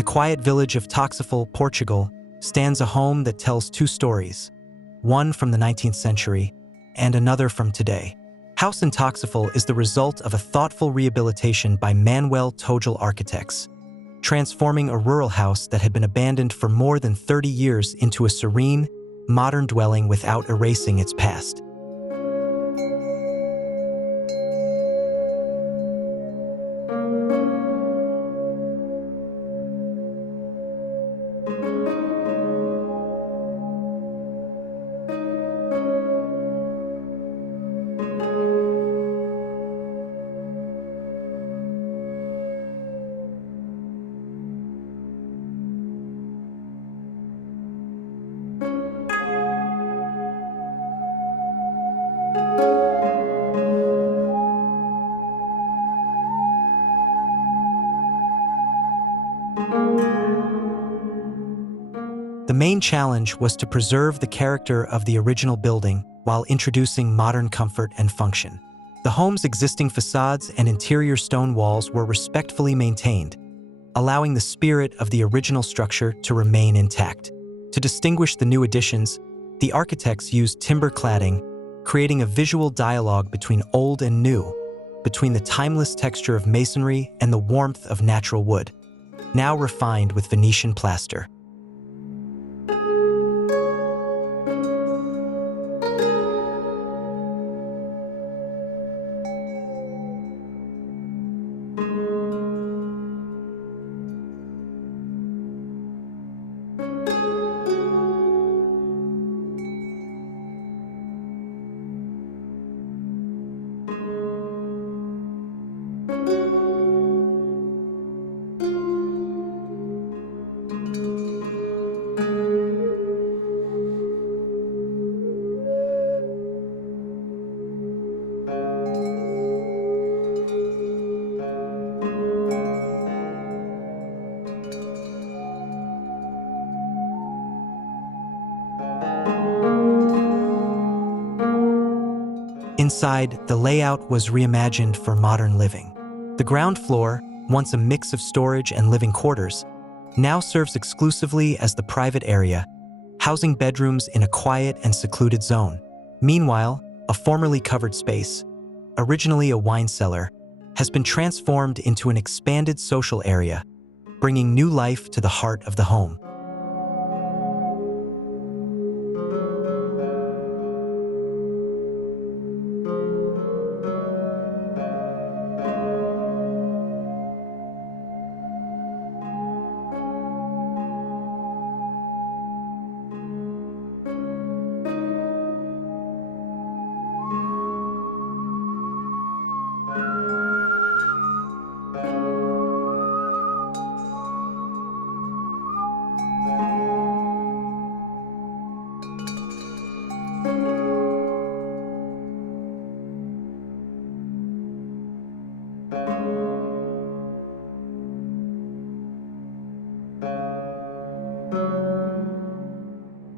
the quiet village of Toxofal, Portugal, stands a home that tells two stories, one from the 19th century and another from today. House in Toxofal is the result of a thoughtful rehabilitation by Manuel Tojal Architects, transforming a rural house that had been abandoned for more than 30 years into a serene, modern dwelling without erasing its past. The main challenge was to preserve the character of the original building while introducing modern comfort and function. The home's existing facades and interior stone walls were respectfully maintained, allowing the spirit of the original structure to remain intact. To distinguish the new additions, the architects used timber cladding, creating a visual dialogue between old and new, between the timeless texture of masonry and the warmth of natural wood, now refined with Venetian plaster. Inside, the layout was reimagined for modern living. The ground floor, once a mix of storage and living quarters, now serves exclusively as the private area, housing bedrooms in a quiet and secluded zone. Meanwhile, a formerly covered space, originally a wine cellar, has been transformed into an expanded social area, bringing new life to the heart of the home.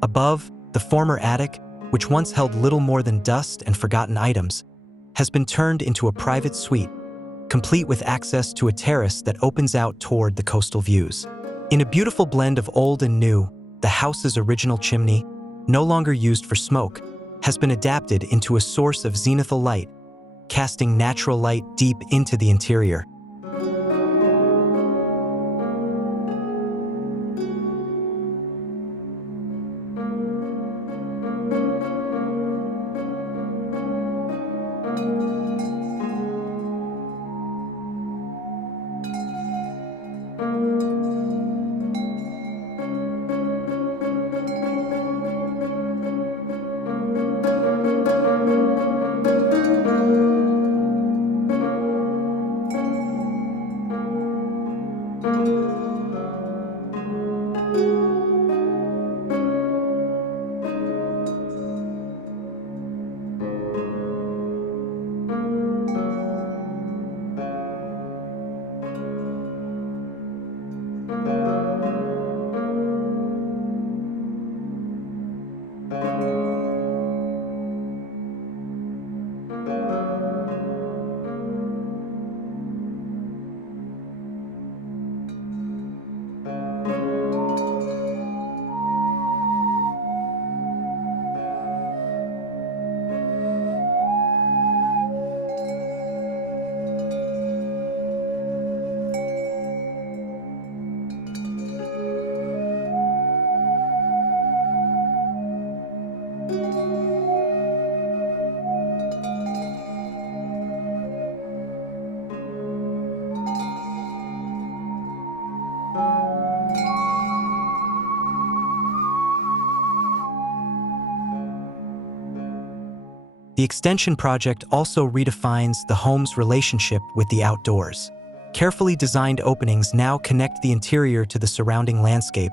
Above, the former attic, which once held little more than dust and forgotten items, has been turned into a private suite, complete with access to a terrace that opens out toward the coastal views. In a beautiful blend of old and new, the house's original chimney, no longer used for smoke, has been adapted into a source of zenithal light, casting natural light deep into the interior. The extension project also redefines the home's relationship with the outdoors. Carefully designed openings now connect the interior to the surrounding landscape,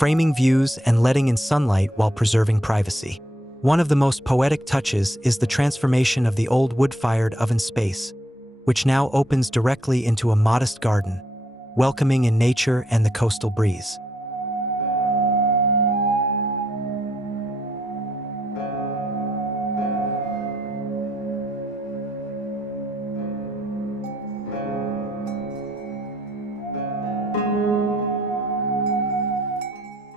framing views and letting in sunlight while preserving privacy. One of the most poetic touches is the transformation of the old wood-fired oven space, which now opens directly into a modest garden, welcoming in nature and the coastal breeze.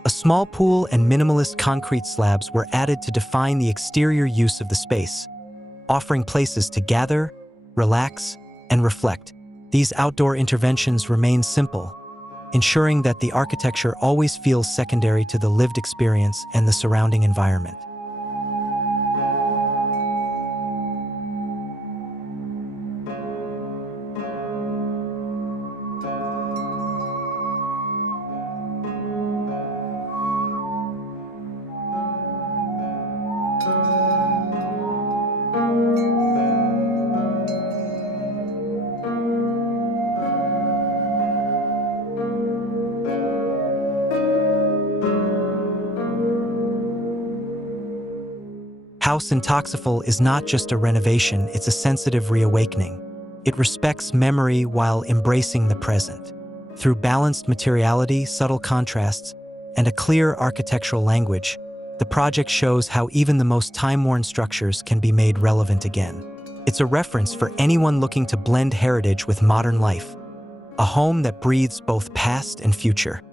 A small pool and minimalist concrete slabs were added to define the exterior use of the space, offering places to gather, relax, and reflect. These outdoor interventions remain simple, ensuring that the architecture always feels secondary to the lived experience and the surrounding environment. House Intoxifil is not just a renovation, it's a sensitive reawakening. It respects memory while embracing the present. Through balanced materiality, subtle contrasts, and a clear architectural language, the project shows how even the most time-worn structures can be made relevant again. It's a reference for anyone looking to blend heritage with modern life, a home that breathes both past and future.